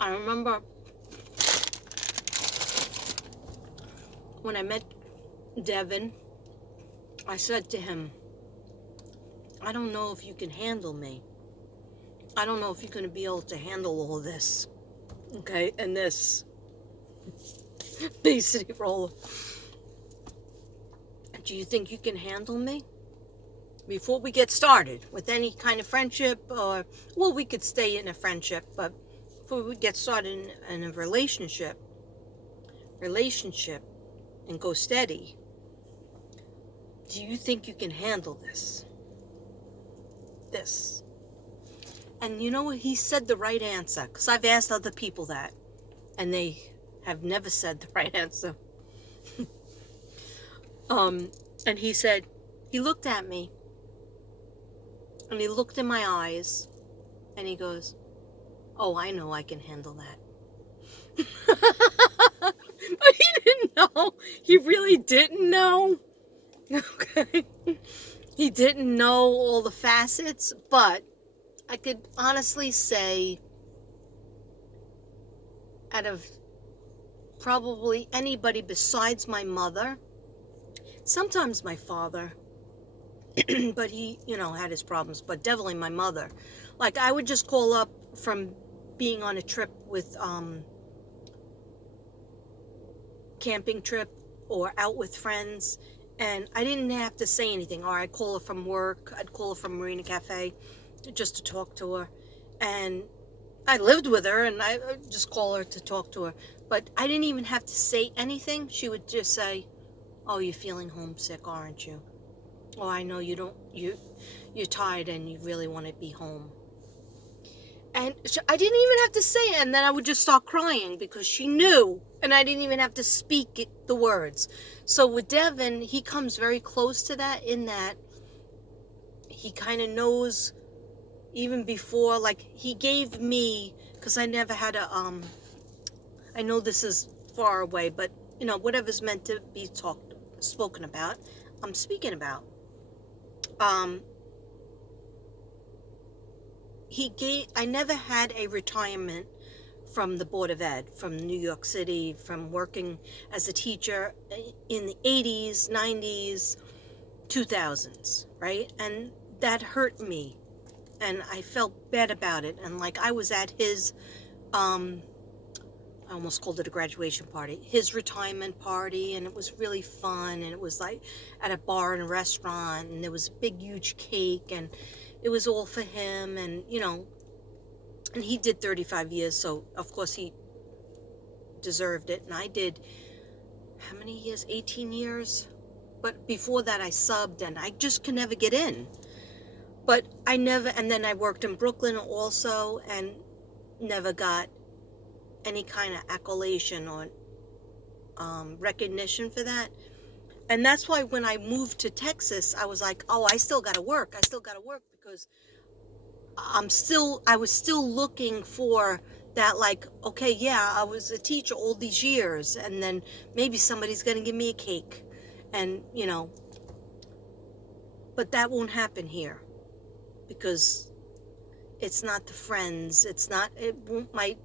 I remember when I met Devin, I said to him, I don't know if you can handle me. I don't know if you're going to be able to handle all this. Okay, and this obesity roll. Do you think you can handle me? Before we get started with any kind of friendship, or, well, we could stay in a friendship, but before we get started in a relationship and go steady, do you think you can handle this? This. And you know what? He said the right answer, because I've asked other people that, and they have never said the right answer. And he said, he looked at me, and he looked in my eyes, and he goes, oh, I know I can handle that. But he didn't know. He really didn't know. Okay. He didn't know all the facets, but I could honestly say, out of probably anybody besides my mother, sometimes my father, but he, had his problems, but definitely my mother. Like, I would just call up from being on a trip with, camping trip or out with friends, and I didn't have to say anything. Or I'd call her from work, I'd call her from Marina Cafe just to talk to her. And I lived with her, and I would just call her to talk to her. But I didn't even have to say anything. She would just say, oh, you're feeling homesick, aren't you? Oh, I know you're tired and you really want to be home. And I didn't even have to say it, and then I would just start crying because she knew, and I didn't even have to speak the words. So with Devin, he comes very close to that, in that he kind of knows even before, like, he gave me, because I never had I know this is far away, but, whatever's meant to be spoken about, I'm speaking about. I never had a retirement from the Board of Ed, from New York City, from working as a teacher in the 80s, 90s, 2000s, right? And that hurt me, and I felt bad about it. And like, I was at his, I almost called it a graduation party, his retirement party, and it was really fun, and it was like at a bar and a restaurant, and there was a big, huge cake, and it was all for him, and, and he did 35 years, so of course he deserved it. And I did, how many years? 18 years? But before that, I subbed, and I just could never get in. But I never, and then I worked in Brooklyn also, and never got any kind of accolation or recognition for that. And that's why when I moved to Texas, I was like, oh, I still got to work. Because I was still looking for that, like, okay, yeah, I was a teacher all these years, and then maybe somebody's going to give me a cake, and, but that won't happen here, because it's not the friends, my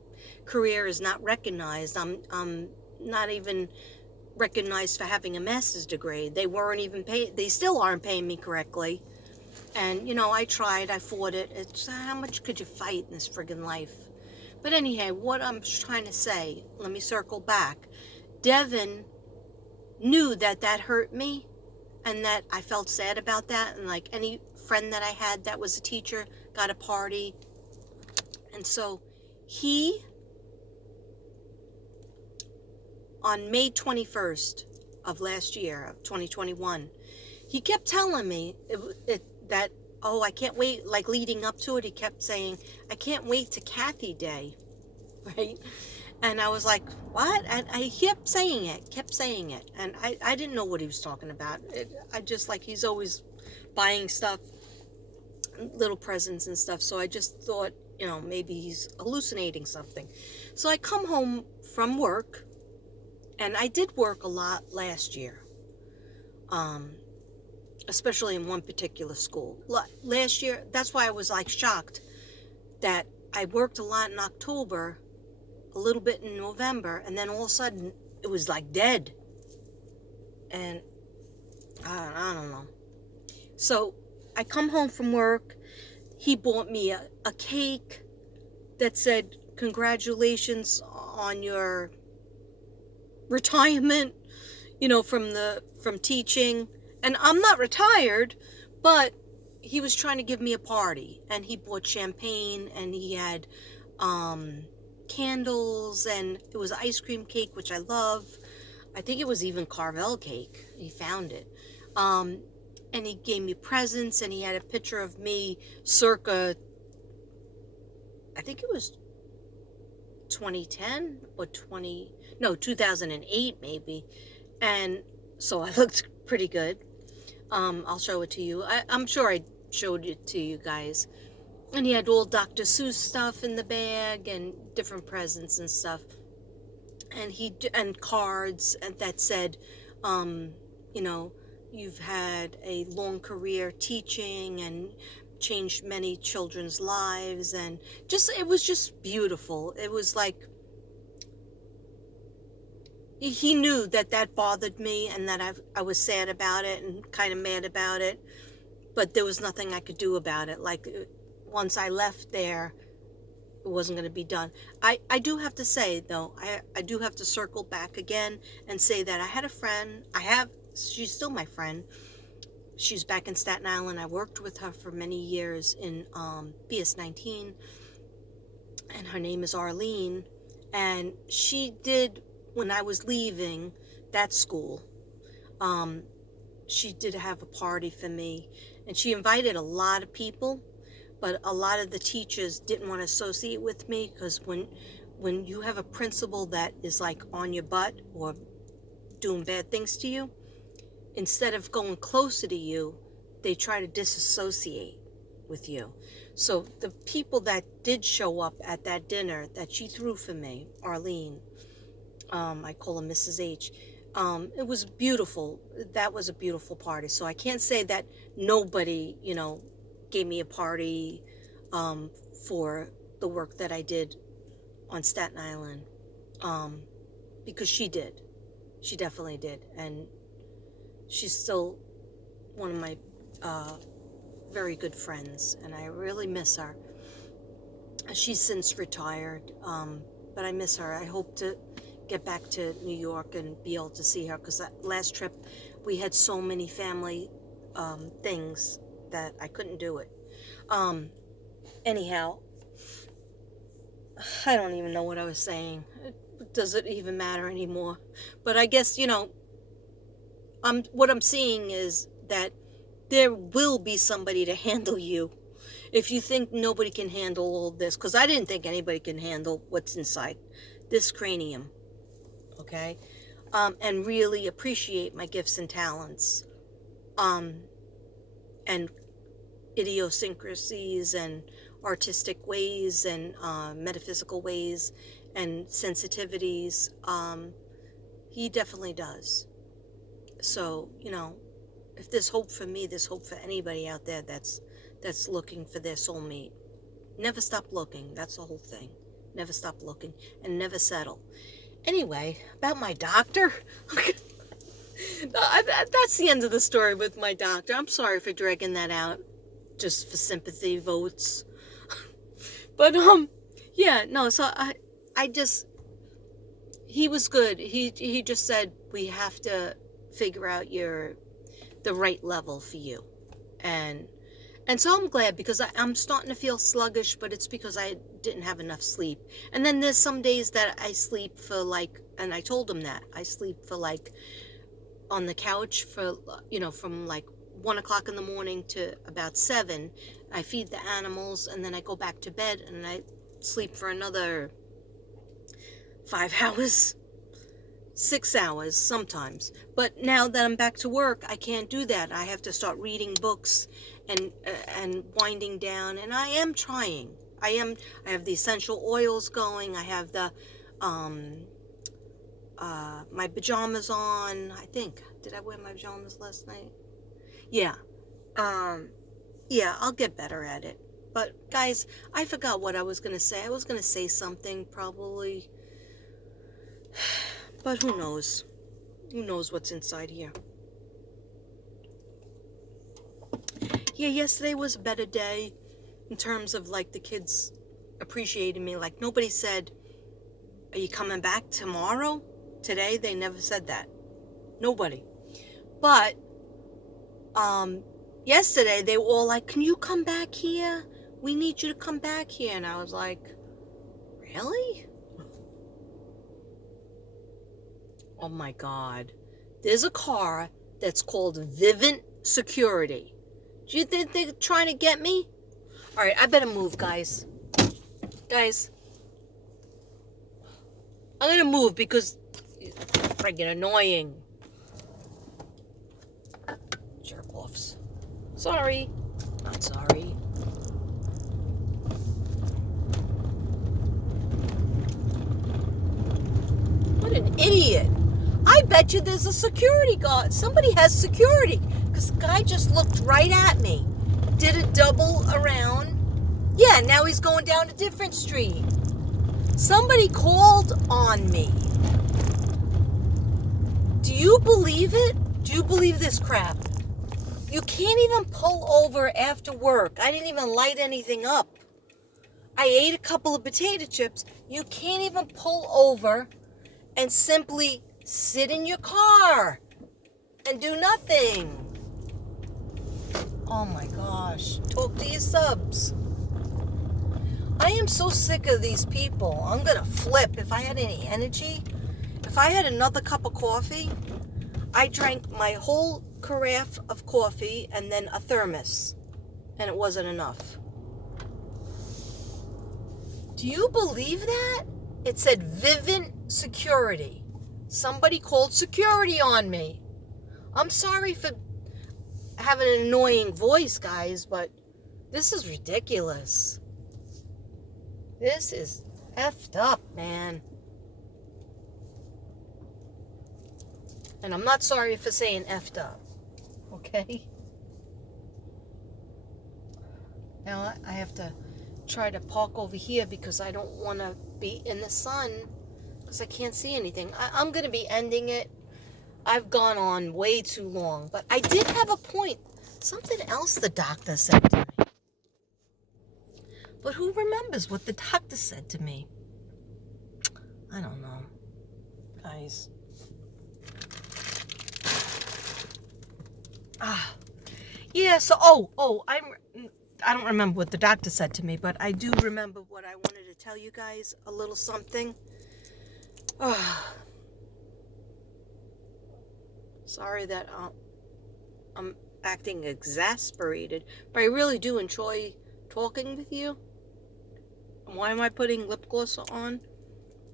career is not recognized. I'm not even recognized for having a master's degree. They still aren't paying me correctly. And, I tried, I fought it. It's, how much could you fight in this friggin' life? But anyhow, what I'm trying to say, let me circle back. Devin knew that hurt me, and that I felt sad about that. And like any friend that I had that was a teacher got a party. And so he, on May 21st of last year, of 2021, he kept telling me that, oh, I can't wait, like leading up to it, he kept saying, I can't wait to Kathy Day, right? And I was like, what? And I kept saying it. And I didn't know what he was talking about. I just, like, he's always buying stuff, little presents and stuff. So I just thought, maybe he's hallucinating something. So I come home from work, and I did work a lot last year. Especially in one particular school. Last year, that's why I was like shocked that I worked a lot in October, a little bit in November, and then all of a sudden it was like dead. And I don't know. So I come home from work. He bought me a cake that said, "Congratulations on your retirement, from teaching." And I'm not retired, but he was trying to give me a party, and he bought champagne, and he had candles, and it was ice cream cake, which I love. I think it was even Carvel cake. He found it. And he gave me presents, and he had a picture of me circa, I think it was 2010 or 2008 maybe. And so I looked pretty good. I'll show it to you. I'm sure I showed it to you guys. And he had all Dr. Seuss stuff in the bag and different presents and stuff. And cards that said, you know, "You've had a long career teaching and changed many children's lives," and it was just beautiful. It was like he knew that bothered me, and that I was sad about it and kind of mad about it, but there was nothing I could do about it. Like, once I left there, it wasn't going to be done. I do have to say, though, I do have to circle back again and say that I had a friend. She's still my friend. She's back in Staten Island. I worked with her for many years in BS19, and her name is Arlene. And she did, when I was leaving that school, she did have a party for me, and she invited a lot of people, but a lot of the teachers didn't want to associate with me, because when you have a principal that is like on your butt or doing bad things to you, instead of going closer to you, they try to disassociate with you. So the people that did show up at that dinner that she threw for me, Arlene, I call her Mrs. H, it was beautiful. That was a beautiful party. So I can't say that nobody, gave me a party for the work that I did on Staten Island, because she did. She definitely did. And she's still one of my very good friends, and I really miss her. She's since retired, but I miss her. I hope to get back to New York and be able to see her, because that last trip we had so many family things that I couldn't do it. Anyhow, I don't even know what I was saying. Does it even matter anymore? But I guess, what I'm seeing is that there will be somebody to handle you. If you think nobody can handle all this, because I didn't think anybody can handle what's inside this cranium, okay? And really appreciate my gifts and talents, and idiosyncrasies and artistic ways and metaphysical ways and sensitivities. He definitely does. So, if there's hope for me, there's hope for anybody out there that's looking for their soulmate. Never stop looking. That's the whole thing. Never stop looking and never settle. Anyway, about my doctor. That's the end of the story with my doctor. I'm sorry for dragging that out just for sympathy votes. But yeah, no, so I just, he was good. He just said, "We have to figure out the right level for you." And so I'm glad, because I'm starting to feel sluggish, but it's because I didn't have enough sleep. And then there's some days that I sleep for and I told him that I sleep for on the couch for, from 1 o'clock in the morning to about 7. I feed the animals, and then I go back to bed, and I sleep for another 5 hours, 6 hours sometimes. But now that I'm back to work, I can't do that. I have to start reading books and winding down, and I am trying. I have the essential oils going. I have the my pajamas on. I think, did I wear my pajamas last night? Yeah. Yeah, I'll get better at it. But guys, I forgot what I was going to say. I was going to say something, probably. But who knows? Who knows what's inside here? Yeah, yesterday was a better day in terms of like the kids appreciating me. Like nobody said, "Are you coming back tomorrow?" Today they never said that. Nobody. But yesterday they were all like, "Can you come back here? We need you to come back here." And I was like, "Really?" Oh my God. There's a car that's called Vivint Security. Do you think they're trying to get me? All right, I better move, guys. Guys, I'm gonna move because it's friggin' annoying. Jerk offs. Sorry. Not sorry. What an idiot. I bet you there's a security guard. Somebody has security. Because the guy just looked right at me. Did a double around. Yeah, now he's going down a different street. Somebody called on me. Do you believe it? Do you believe this crap? You can't even pull over after work. I didn't even light anything up. I ate a couple of potato chips. You can't even pull over and simply sit in your car and do nothing. Oh my gosh. Talk to your subs. I am so sick of these people. I'm going to flip. If I had any energy, if I had another cup of coffee, I drank my whole carafe of coffee and then a thermos. And it wasn't enough. Do you believe that? It said Vivint Security. Somebody called security on me. I'm sorry for having an annoying voice, guys, but this is ridiculous. This is effed up, man. And I'm not sorry for saying effed up, okay? Now I have to try to park over here because I don't want to be in the sun because I can't see anything. I'm going to be ending it. I've gone on way too long, but I did have a point. Something else the doctor said to me. But who remembers what the doctor said to me? I don't know, guys. Yeah, so, I don't remember what the doctor said to me, but I do remember what I wanted to tell you guys, a little something. Sorry that I'm acting exasperated, but I really do enjoy talking with you. Why am I putting lip gloss on?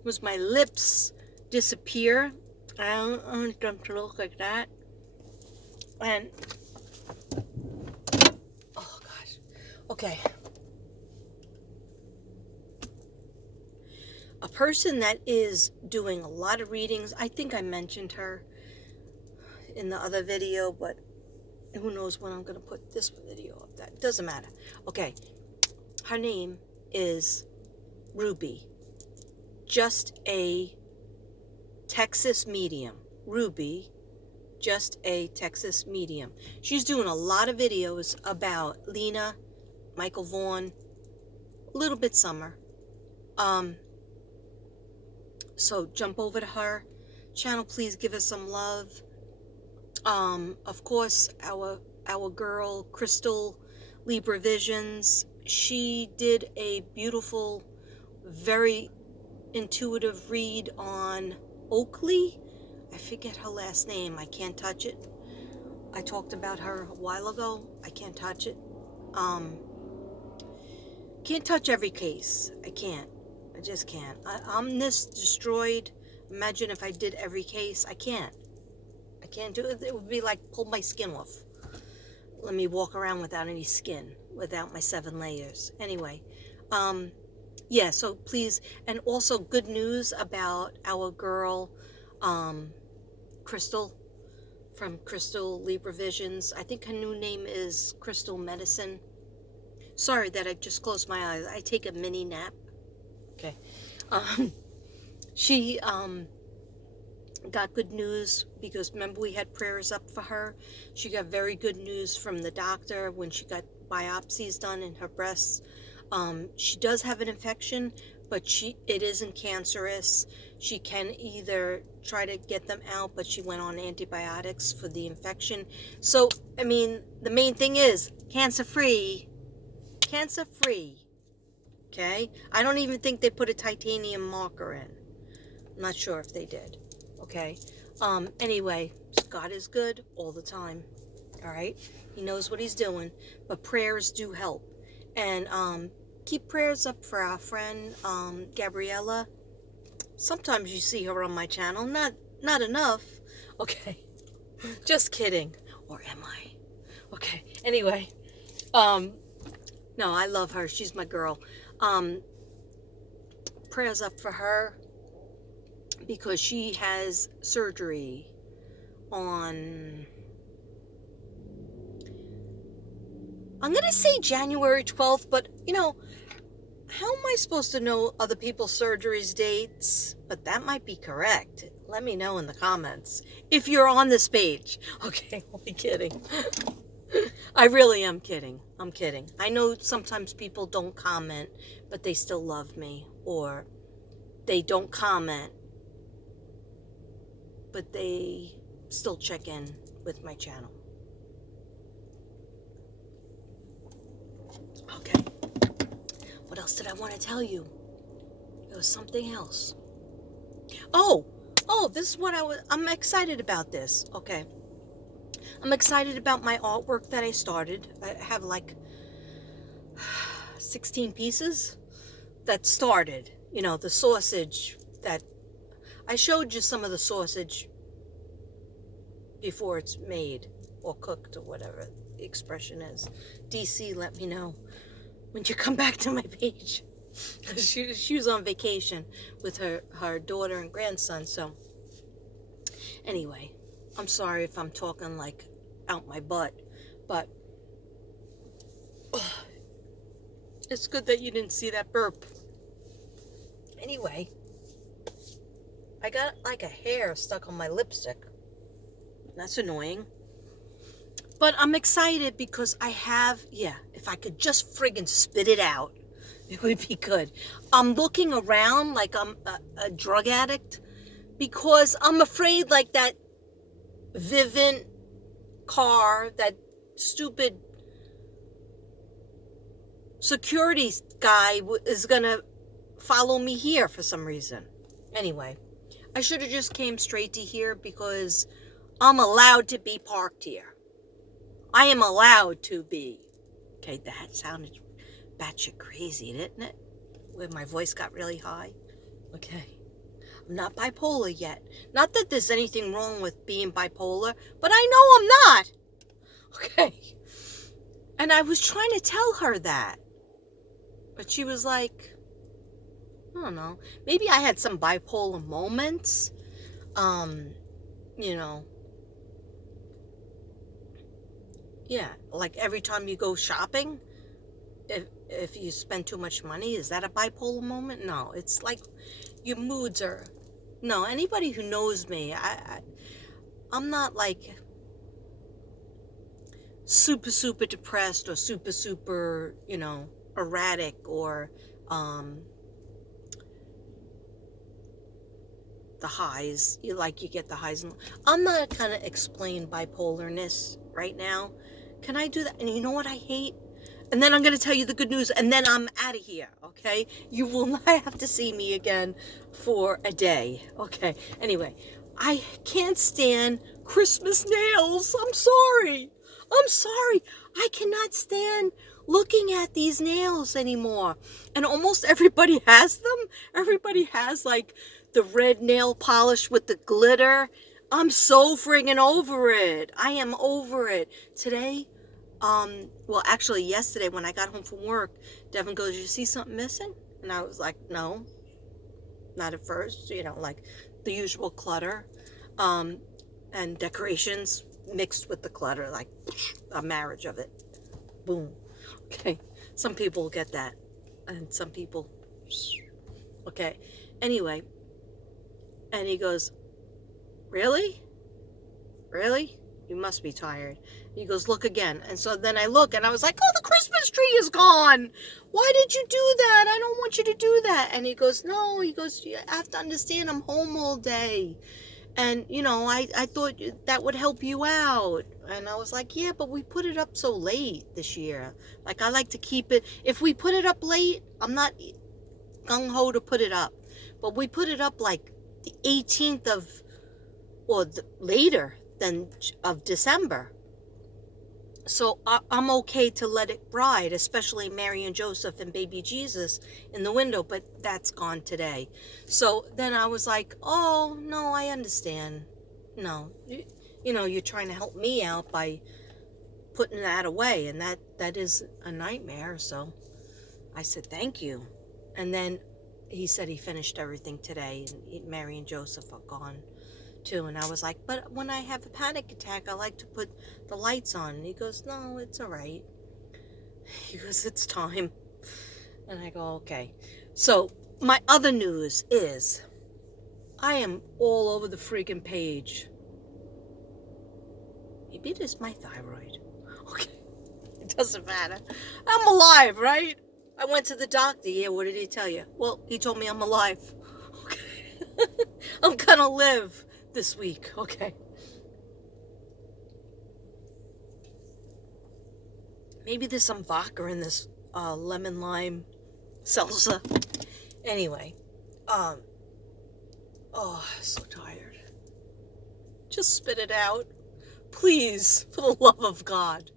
Was my lips disappear? I don't want them to look like that. And oh gosh. Okay. A person that is doing a lot of readings, I think I mentioned her in the other video, but who knows when I'm going to put this video up. That doesn't matter. Okay. Her name is Ruby. Just a Texas medium. Ruby, just a Texas medium. She's doing a lot of videos about Lena, Michael Vaughn, a little bit Summer. So jump over to her channel. Please give us some love. Of course, our girl Crystal Libra Visions. She did a beautiful, very intuitive read on Oakley. I forget her last name. I can't touch it. I talked about her a while ago. I can't touch it. Can't touch every case. I can't. I just can't. I'm this destroyed. Imagine if I did every case. I can't. I can't do it. It would be like pull my skin off. Let me walk around without any skin, without my 7 layers. Anyway, yeah, so please, and also good news about our girl, Crystal, from Crystal Libra Visions. I think her new name is Crystal Medicine. Sorry that I just closed my eyes. I take a mini nap. Okay. She got good news because remember we had prayers up for her. She got very good news from the doctor when she got biopsies done in her breasts. She does have an infection, but it isn't cancerous. She can either try to get them out, but she went on antibiotics for the infection. So, I mean, the main thing is cancer free. Cancer free. Okay? I don't even think they put a titanium marker in. I'm not sure if they did. Okay? Anyway, God is good all the time. All right? He knows what he's doing. But prayers do help. And keep prayers up for our friend Gabriella. Sometimes you see her on my channel. Not enough. Okay. Just kidding. Or am I? Okay. Anyway. No, I love her. She's my girl. Prayers up for her because she has surgery on, I'm going to say January 12th, but how am I supposed to know other people's surgeries dates? But that might be correct. Let me know in the comments if you're on this page. Okay, only kidding. I really am kidding. I'm kidding. I know sometimes people don't comment, but they still love me, or they don't comment, but they still check in with my channel. Okay. What else did I want to tell you? It was something else. Oh, this is what I'm excited about this. Okay. I'm excited about my artwork that I started. I have like 16 pieces that started. The sausage that I showed you some of the sausage before it's made or cooked or whatever the expression is. DC, let me know when you come back to my page. She was on vacation with her daughter and grandson. So anyway, I'm sorry if I'm talking like out my butt, but it's good that you didn't see that burp. Anyway, I got like a hair stuck on my lipstick. That's annoying. But I'm excited because I have, if I could just friggin' spit it out, it would be good. I'm looking around like I'm a drug addict because I'm afraid like that Vivint car, that stupid security guy is going to follow me here for some reason. Anyway, I should have just came straight to here because I'm allowed to be parked here. I am allowed to be. Okay, that sounded batshit crazy, didn't it? Where my voice got really high. Okay. I'm not bipolar yet. Not that there's anything wrong with being bipolar, but I know I'm not. Okay. And I was trying to tell her that. But she was like, I don't know. Maybe I had some bipolar moments. Yeah, like every time you go shopping, if you spend too much money, is that a bipolar moment? No, it's like your moods are. No, anybody who knows me, I'm not like super depressed or super erratic or the highs. You get the highs. I'm not gonna explain bipolarness right now. Can I do that? And you know what I hate? And then I'm going to tell you the good news, and then I'm out of here, okay? You will not have to see me again for a day, okay? Anyway, I can't stand Christmas nails. I'm sorry. I cannot stand looking at these nails anymore. And almost everybody has them. Everybody has, like, the red nail polish with the glitter. I'm so friggin' over it. I am over it. Today, well, actually, yesterday when I got home from work, Devin goes, "You see something missing?" And I was like, "No, not at first." Like the usual clutter, and decorations mixed with the clutter, like a marriage of it. Boom. Okay. Some people get that, and some people, okay. Anyway, and he goes, really? Really? You must be tired. He goes, look again. And so then I look and I was like, oh, the Christmas tree is gone. Why did you do that? I don't want you to do that. And he goes, no, he goes, you have to understand I'm home all day. And, I thought that would help you out. And I was like, yeah, but we put it up so late this year. Like, I like to keep it. If we put it up late, I'm not gung-ho to put it up. But we put it up like the 18th or later than of December. So I'm okay to let it ride, especially Mary and Joseph and baby Jesus in the window, but that's gone today. So then I was like, oh, no, I understand. No, you're trying to help me out by putting that away, and that is a nightmare. So I said, thank you. And then he said he finished everything today, and Mary and Joseph are gone too. And I was like, but when I have a panic attack, I like to put the lights on. And he goes, no, it's all right. He goes, it's time. And I go, okay. So my other news is I am all over the freaking page. Maybe it is my thyroid. Okay. It doesn't matter. I'm alive, right? I went to the doctor. Yeah, what did he tell you? Well, he told me I'm alive. Okay. I'm gonna live this week. Okay. Maybe there's some vodka in this lemon lime seltzer. Anyway, oh, so tired. Just spit it out, please, for the love of God,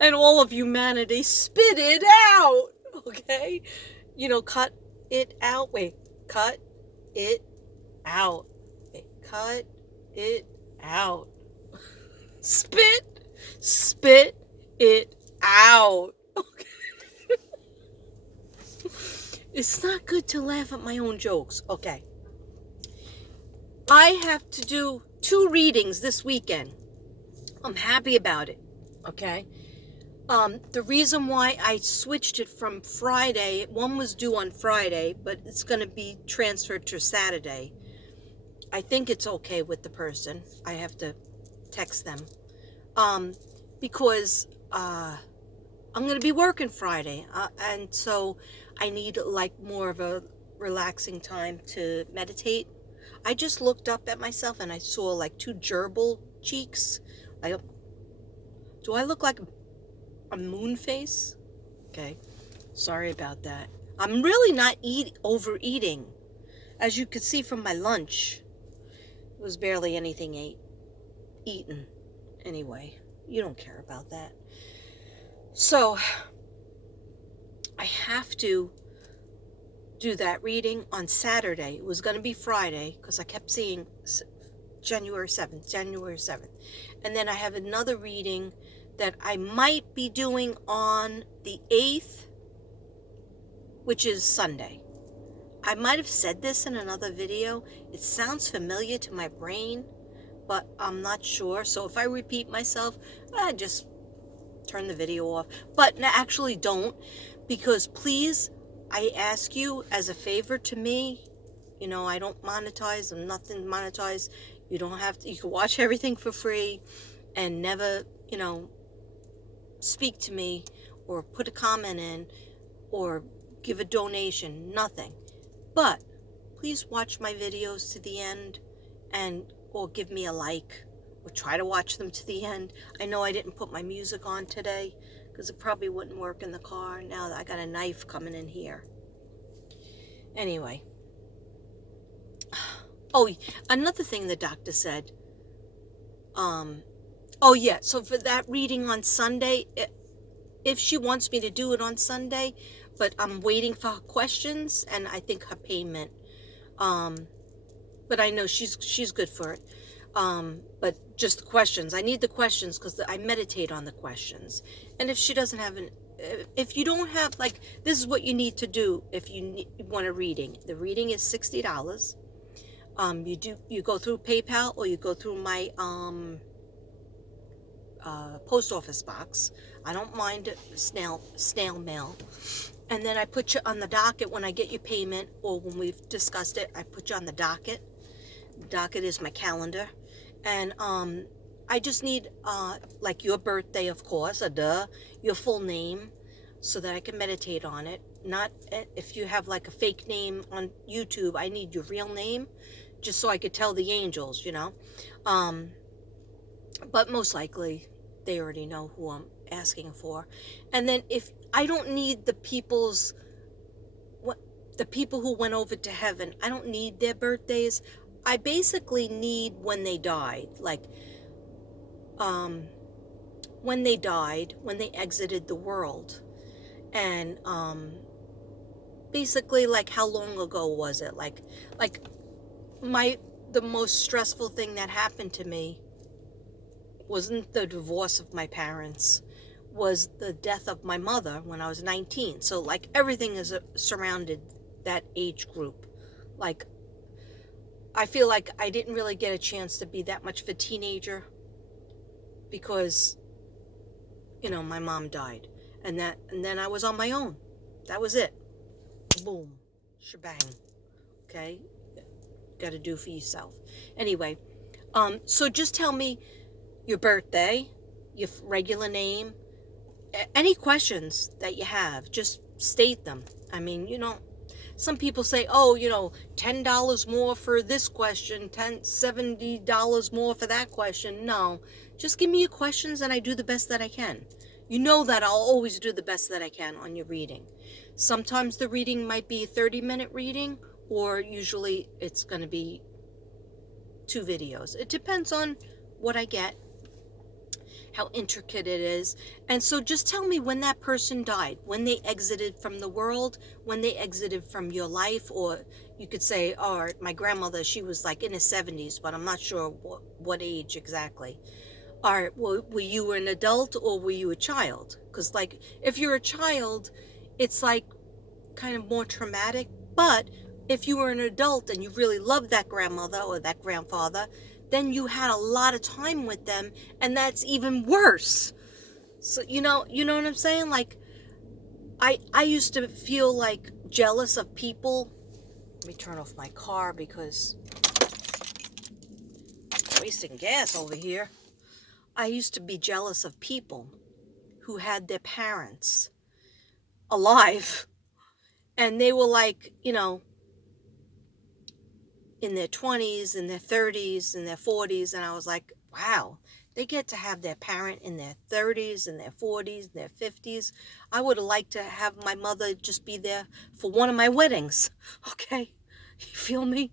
and all of humanity, spit it out. Okay, cut it out. Wait, cut it out. Wait, cut it out. Spit it out. Okay. It's not good to laugh at my own jokes. Okay. I have to do 2 readings this weekend. I'm happy about it. Okay. The reason why I switched it from Friday, one was due on Friday, but it's going to be transferred to Saturday. I think it's okay with the person. I have to text them. Because I'm going to be working Friday, and so I need like more of a relaxing time to meditate. I just looked up at myself and I saw like 2 gerbil cheeks. Do I look like a moon face? Okay, sorry about that. I'm really not overeating. As you could see from my lunch, it was barely anything eaten. Anyway, you don't care about that. So I have to do that reading on Saturday. It was going to be Friday because I kept seeing January 7th. And then I have another reading that I might be doing on the 8th, which is Sunday. I might have said this in another video. It sounds familiar to my brain, but I'm not sure. So if I repeat myself, I just turn the video off. But actually don't, because please, I ask you as a favor to me, I don't monetize. I'm nothing monetized. You don't have to, you can watch everything for free and never, speak to me or put a comment in or give a donation, nothing. But please watch my videos to the end or give me a like or try to watch them to the end. I know I didn't put my music on today because it probably wouldn't work in the car now that I got a knife coming in here. Anyway. Oh, another thing the doctor said. Oh yeah, so for that reading on Sunday, if she wants me to do it on Sunday, but I'm waiting for her questions and I think her payment. But I know she's good for it. But just the questions. I need the questions because I meditate on the questions. And if she doesn't have if you don't have, like, this is what you need to do if you want a reading. The reading is $60. You go through PayPal or you go through my post office box. I don't mind snail mail. And then I put you on the docket when I get your payment, or when we've discussed it, I put you on the docket. Docket is my calendar. And I just need like your birthday, of course, a duh, your full name, so that I can meditate on it. Not if you have like a fake name on YouTube, I need your real name, just so I could tell the angels, you know. Um, but most likely, they already know who I'm asking for. And then if I don't need what the people who went over to heaven, I don't need their birthdays. I basically need when they died, like um, when they died, when they exited the world, and basically like how long ago was it? Like my the most stressful thing that happened to me wasn't the divorce of my parents, was the death of my mother when I was 19. So like everything is surrounded that age group. Like I feel like I didn't really get a chance to be that much of a teenager because my mom died, and then I was on my own. That was it. Boom, shebang. Okay, got to do for yourself. Anyway, so just tell me your birthday, your regular name, any questions that you have. Just state them. I mean, some people say, oh, $10 more for this question, $70 more for that question. No, just give me your questions and I do the best that I can. You know that I'll always do the best that I can on your reading. Sometimes the reading might be a 30-minute reading, or usually it's going to be 2 videos. It depends on what I get, how intricate it is. And so just tell me when that person died, when they exited from the world, when they exited from your life. Or you could say, oh, my grandmother, she was like in her 70s, but I'm not sure what age exactly. Or were you an adult or were you a child? Because like if you're a child, it's like kind of more traumatic. But if you were an adult and you really loved that grandmother or that grandfather, then you had a lot of time with them, and that's even worse. So you know what I'm saying? Like I used to feel like jealous of people. Let me turn off my car because I'm wasting gas over here. I used to be jealous of people who had their parents alive, and they were like, in their 20s, in their 30s, in their 40s, and I was like, wow, they get to have their parent in their 30s, in their 40s, in their 50s. I would have liked to have my mother just be there for one of my weddings. Okay? You feel me?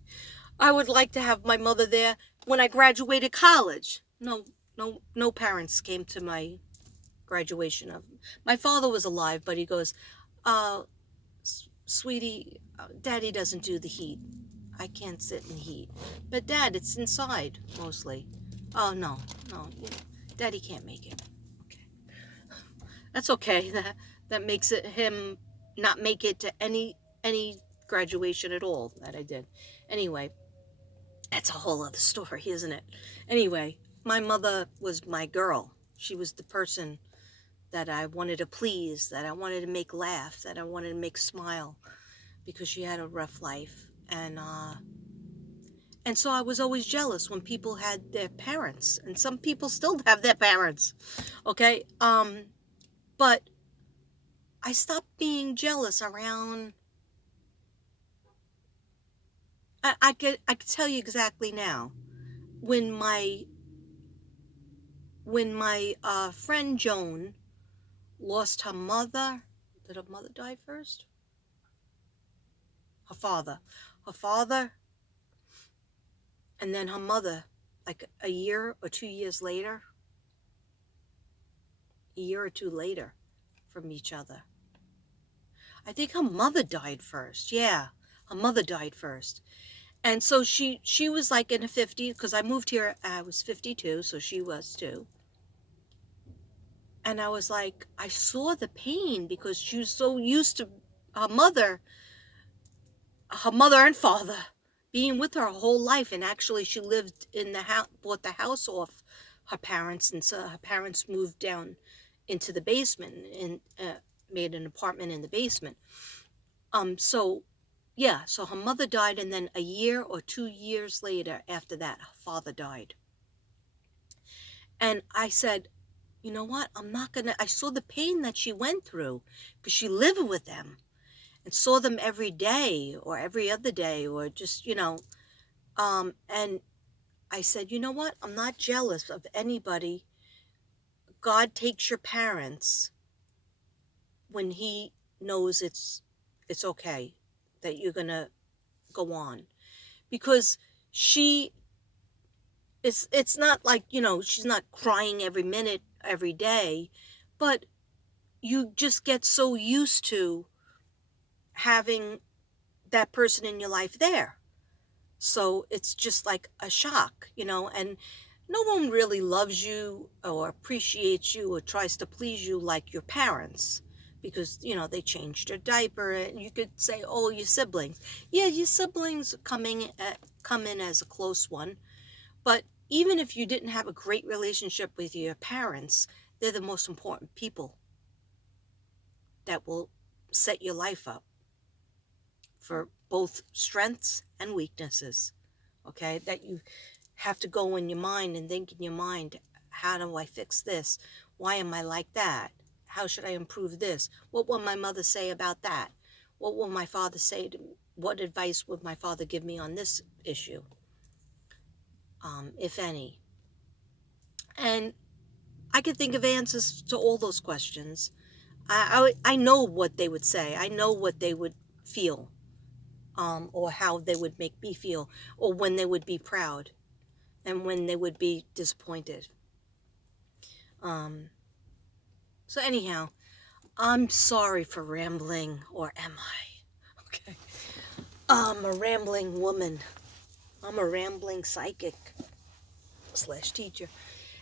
I would like to have my mother there when I graduated college. No, no, no parents came to my graduation of. My father was alive, but he goes, uh, sweetie, daddy doesn't do the heat. I can't sit in the heat. But Dad, it's inside mostly. Oh no, no, Daddy can't make it. Okay, that's okay. That makes it him not make it to any graduation at all that I did. Anyway, that's a whole other story, isn't it? Anyway, my mother was my girl. She was the person that I wanted to please, that I wanted to make laugh, that I wanted to make smile, because she had a rough life. And so I was always jealous when people had their parents, and some people still have their parents. Okay? But I stopped being jealous around. I could tell you exactly now. When my friend Joan lost her mother. Did her mother die first? Her father. Her father, and then her mother, like a year or 2 years later. A year or two later from each other. I think her mother died first. Yeah, her mother died first. And so she was like in her 50s, because I moved here, I was 52, so she was too. And I was like, I saw the pain because she was so used to her mother, and father being with her whole life. And actually, she lived in the house, bought the house off her parents, and so her parents moved down into the basement and made an apartment in the basement. So Yeah, so her mother died, and then a year or 2 years later after that, her father died. And I said, you know what? I'm not gonna. I saw the pain that she went through because she lived with them and saw them every day or every other day or just, and I said, you know what? I'm not jealous of anybody. God takes your parents when he knows it's okay that you're gonna go on. Because she it's not like, she's not crying every minute, every day, but you just get so used to having that person in your life there. So it's just like a shock, and no one really loves you or appreciates you or tries to please you like your parents because, they changed your diaper. And you could say, oh, your siblings. Yeah, your siblings come in as a close one. But even if you didn't have a great relationship with your parents, they're the most important people that will set your life up for both strengths and weaknesses. Okay, that you have to go in your mind and think in your mind, how do I fix this? Why am I like that? How should I improve this? What will my mother say about that? What will my father say to me? What advice would my father give me on this issue, if any? And I could think of answers to all those questions. I know what they would say. I know what they would feel, or how they would make me feel, or when they would be proud and when they would be disappointed. Um, so anyhow, I'm sorry for rambling, or am I? Okay. I'm a rambling woman. I'm a rambling psychic slash teacher.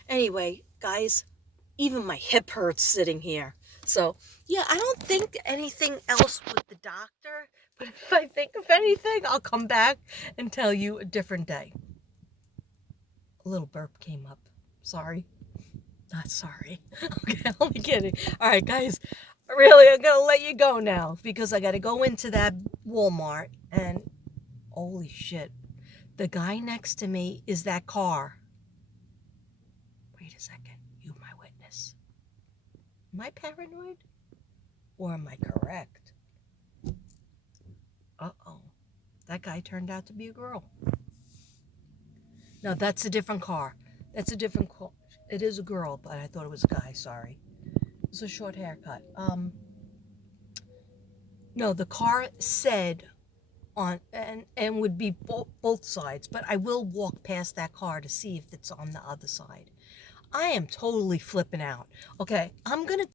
Anyway, guys, even my hip hurts sitting here. So, yeah, I don't think anything else with the doctor, but if I think of anything, I'll come back and tell you a different day. A little burp came up. Sorry. Not sorry. Okay, I'm only kidding. All right, guys. Really, I'm going to let you go now because I got to go into that Walmart and holy shit. The guy next to me is that car. Wait a second. You, my witness. Am I paranoid? Or am I correct? Uh-oh. That guy turned out to be a girl. No, that's a different car. That's a different car. It is a girl, but I thought it was a guy. Sorry. It's a short haircut. No, the car said on and would be both sides, but I will walk past that car to see if it's on the other side. I am totally flipping out. Okay, I'm gonna